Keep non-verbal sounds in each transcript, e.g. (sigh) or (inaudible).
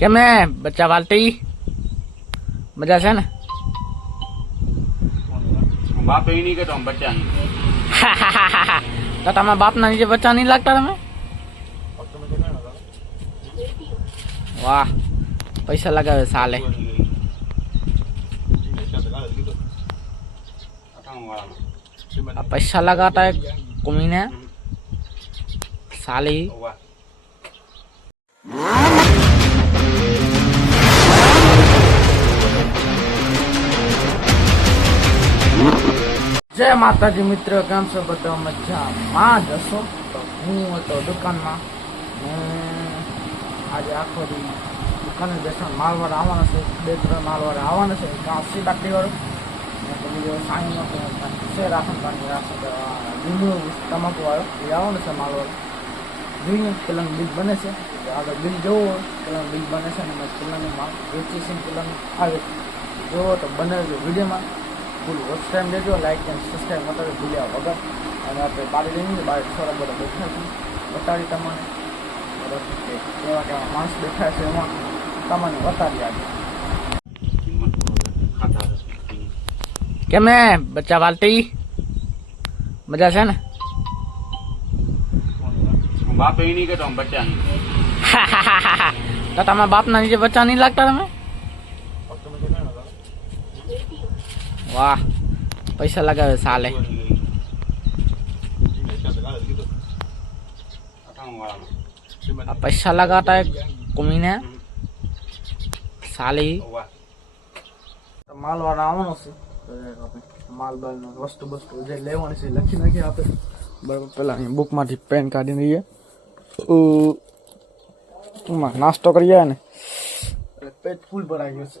કેમ ને બચ્ચા વાલટી મજા છે ને બાપ એ નહીં કહેતો આમ બચ્ચા નહીં તો તમારા (laughs) બાપના નીચે બચ્ચા નહીં લાગતા તમે વાહ પૈસા લગાવે સાલે અઠાણું વાળામાં આ પૈસા લગાતા है कुमीने साली જય માતાજી મિત્ર, કેમ છો બધા? મજામાં જશો તો હું હતો દુકાનમાં આજે આખો દી દુકાને બેસણ માલવાળા આવવાના છે. બે ત્રણ માલવાળા આવવાના છે. કાંસી બાટલી વાળું ને પેલી સાંજનો છે રાશન પાણી રાશન લીંબુ તમાકુ વાળો. એ આવવાનું છે માલવાળો. જોઈએ પેલાનું બીજ બને છે. આગળ બિલ જોવો. પેલાનું બીજ બને છે ને મેં પેલાનું માલ વેચી છે પેલાનું આવે. જોવો તો બને છે વિડીયોમાં. ફૂલ વોચ ટાઈમ દેજો લાઈક એન્ડ સબસ્ક્રાઈબ બતાવી ભૂલ્યા વગર. અને આપણે બારી લઈને બાર થોડા બધા બેઠા છીએ બતાવી તમને બરાબર કે કેવા કેવા માણસ બેઠા છે એમાં. તમને બતાવી આજે કિંમત ખાતા કેમ ને બચ્ચા વાલટી? મજા છે ને? બાપ એ નહીં કહેતો બચ્ચા (laughs) તો તમારા બાપના નીચે બચ્ચા નહીં લાગતા તમે? વાહ પૈસા લગાવે સાલે અઠાણું વાળામાં આ પૈસા લગાતા है कुमीने साली વાહ માલ વાળા આવવાનો છે તો આપણે માલ બાલ વસ્તુ વસ્તુ જે લેવાની છે લખી નાખીએ આપણે બરાબર પેલા અહીં બુકમાંથી પેન કાઢી લઈએ ટૂંકમાં નાસ્તો કરીએ ને એટલે પેટ ફૂલ ભરાઈ ગયું છે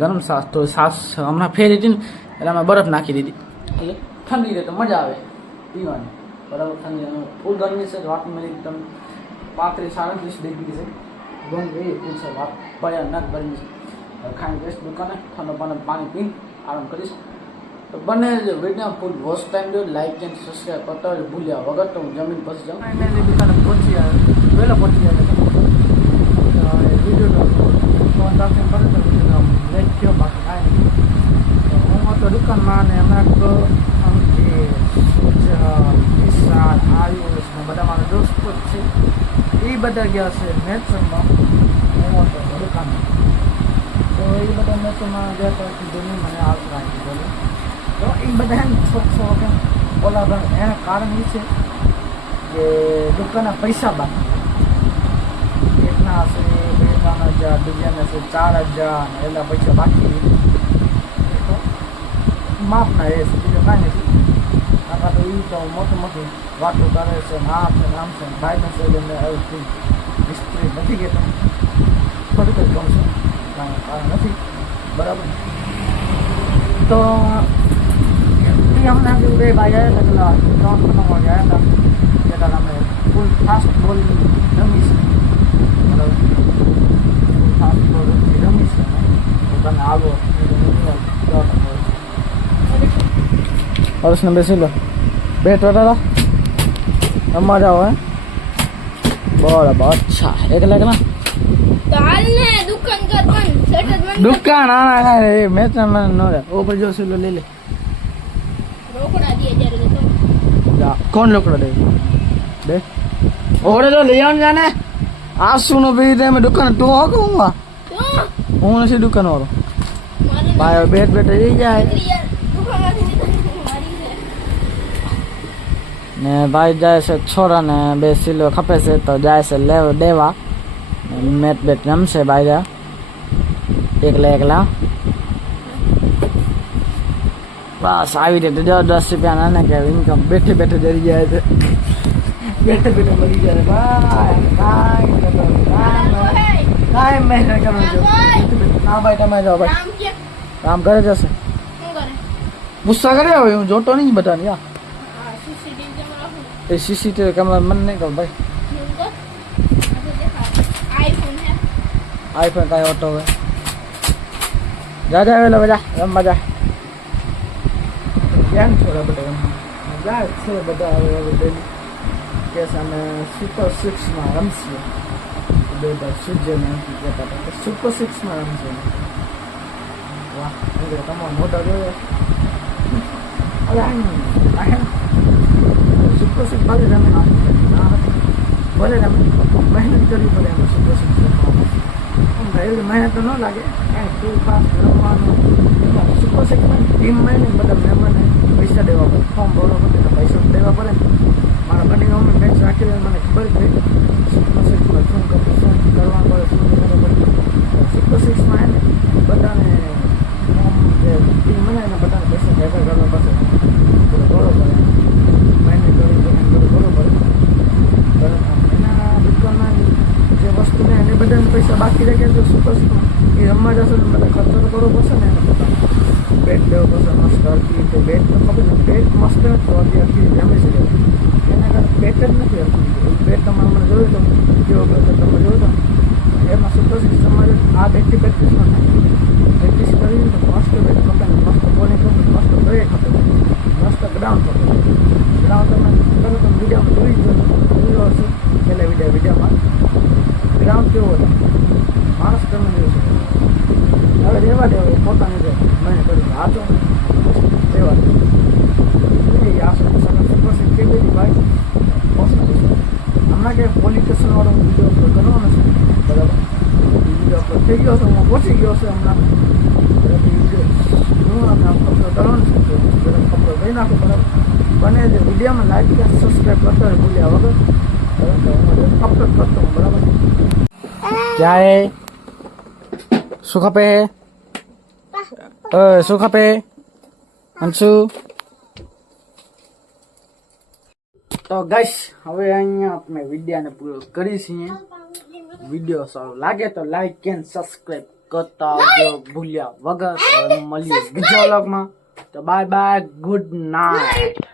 ગરમ સાસ તો સાસ હમણાં ફેરી હતી ને, એટલે અમે બરફ નાખી દીધી. એટલે ઠંડી રહે તો મજા આવે પીવાની. બરાબર, ઠંડી ફૂલ ગરમી છે, વાત મળી. એકદમ પાંત્રીસ સાડત્રીસ ડિગ્રી છે. ગમ એ ફૂલ છે, વાત ભયાનક ગરમી છે. ખાઈને બેસ દુકાને, ઠંડો પાણી પાણી પીને આરામ કરીશ. તો બંને વીડિયો ફૂલ વોચ ટાઈમ દો લાઈક એન્ડ સબસ્ક્રાઈબ કરતા હોય ભૂલ્યા વગર તો હું જમીન પછી જાઉં. દુકાને પહોંચી આવે વહેલો પહોંચી આવ્યો ફોન રાખીને કરે તો તો દુકાનમાં વિશાલ આયુષ ને બધા મારા દોસ્તો છે એ બધા ગયા છે મેચ રમવા હું દુકાનમાં તો એ બધા મેચોમાં ગયા હતા કીધું મને દીધું તો એ બધા છોક છોક બોલા ભાઈ, એના કારણ એ છે કે દુકાનના પૈસા બાકી. કેટલા હશે હજાર બીજાના છે ચાર હજાર એના પૈસા બાકી. માપના એ છે, બીજું કાંઈ નથી. આખા તો એ તો મોટી મોટી વાતો કરે છે, ને છે, ને આમ છે, ને નથી એટલે હવે હિસ્ટ્રી નથી કહેતો થોડીક જ કહું છું. કારણ નથી. બરાબર? તો જે બે ભાઈ આવ્યા હતા, પેલા ત્રણ ખતમ વાગે આવ્યા और उसने बेसी लो। बेट बैठा था। अब मज़ा हुआ अच्छा है। बड़ा बहुत अच्छा एक लग ना दुकान आना है। तो मैं नो ऊपर जो सिलो ले ले जा कौन रोकड़ा दे? दे। ओरे लो ले आन जाने। आ सुनो भी दे मैं दुकान तू हो कहूँगा। तू? हूँ से दुकान और भाई बैठ बैठ ये जाए ને ભાઈ જાય છે છોરા ને બે સિલો ખપે છે તો જાય છે લેવા દેવા મેચ બેટ રમશે ભાઈ જા એકલા એકલા બસ આવી રીતે જો દસ રૂપિયા ના કે ઇન્કમ બેઠે બેઠે જરી જાય છે બેઠે બેઠે મળી જાય ભાઈ કાંઈ કાંઈ કાંઈ મહેનત કેમ જો ભાઈ. ના ભાઈ તમે જાઓ ભાઈ રામ કે રામ ઘરે જશે શું કરે ગુસ્સા કરે હવે હું જોતો નહીં બધાને યાર ए सिसिटिभी क्यामेरा मन्नै गल्बै आईफोन का ऑटो है जा जा वेला बजा रम बजा ज्ञान छोरा बेटा मजा अच्छे बता रहे कैसा मैं सुपर सिक्स में आराम से बेटा सुजे में क्या पता सुपर सिक्स में आराम से वाह ये कम मोटा जो है अरे आई સિક્સ ભલે રમે ભલે રમે, મહેનત કરવી પડે એમાં ભાઈ એવી મહેનત ન લાગે, કાંઈ પાસ રમવાનું સુપર સિક્સમાં ટીમમાં ને, બધા મહેમાને પૈસા દેવા પડે. ફોર્મ ભરવા પડે પૈસા દેવા પડે. મારા બંને અમે મેચ રાખી હોય મને ખબર જ હોય સુપર સિક્સમાં શું કરવું, શું કરવા પડે શું નહીં કરવું પડે સુપર સિક્સમાં એને બધાને ફોર્મ જે ટીમ બનાવે ને બધાને પૈસા ભેગા કરવા પડે બધું ભરવો પડે મહેનત કરવી પડે બધું ભરવું પડે બરાબર એના દુકાનમાં જે વસ્તુ ને એને બધાને પૈસા બાકી રહે તો સુપરસ્ટાર એ રમવા જશો ને બધા ખર્ચો તો કરવો પડશે ને. બેટ લેવો પડશે, મસ્ત હરકી તો બેટ તો ખબર ને બેટ મસ્ત હતો તો હરકી હરકી જમી શકે એના કારણે બેટ જ નથી હરકી બેટ તમારે મને જોયું તો કેવો ગયો તમે જોયું તો એમાં સુપર તમારે આ બેટથી પ્રેક્ટિસમાં પ્રેક્ટિસ કરીને તો મસ્ત બેટ ખપે મસ્ત બોલિંગ ખપે મસ્ત બ્રેક ખપે. મસ્ત ગ્રાઉન્ડ ખપે. ગ્રાઉન્ડ તમે તમે વિડીયોમાં જોઈ જ જોયો હશે. પહેલાં વીડિયો, વિડીયોમાં. ગ્રાઉન્ડ કેવો હતો માણસ જોઈ શકો હવે રહેવા દેવો પોતાની છે મેં કર્યું હાથો રહેવા દે. હમણાં કે પોલીસ સ્ટેશન વાળો વીડિયો કરવાનો છે. બરાબર? થઈ ગયો છે, હું પહોંચી ગયો છે હમણાં. હું અપલોડ કરવાનો છે. અપલોડ કરી નાખો, બરાબર. બને વિડીયોમાં લાઈક સબસ્ક્રાઈબ કરતા ભૂલ્યા વગર. ક્યાં હે શું ખપે હે શું ખપે અંશુ તો ગઈશ હવે અહીંયા આપણે વિડીયોને પૂરો કરી છીએ. વીડિયો સારો લાગે તો લાઈક એન્ડ સબસ્ક્રાઈબ કરતા જો ભૂલ્યા વગર. મળીએ બીજા વ્લોગમાં તો બાય બાય ગુડ નાઇટ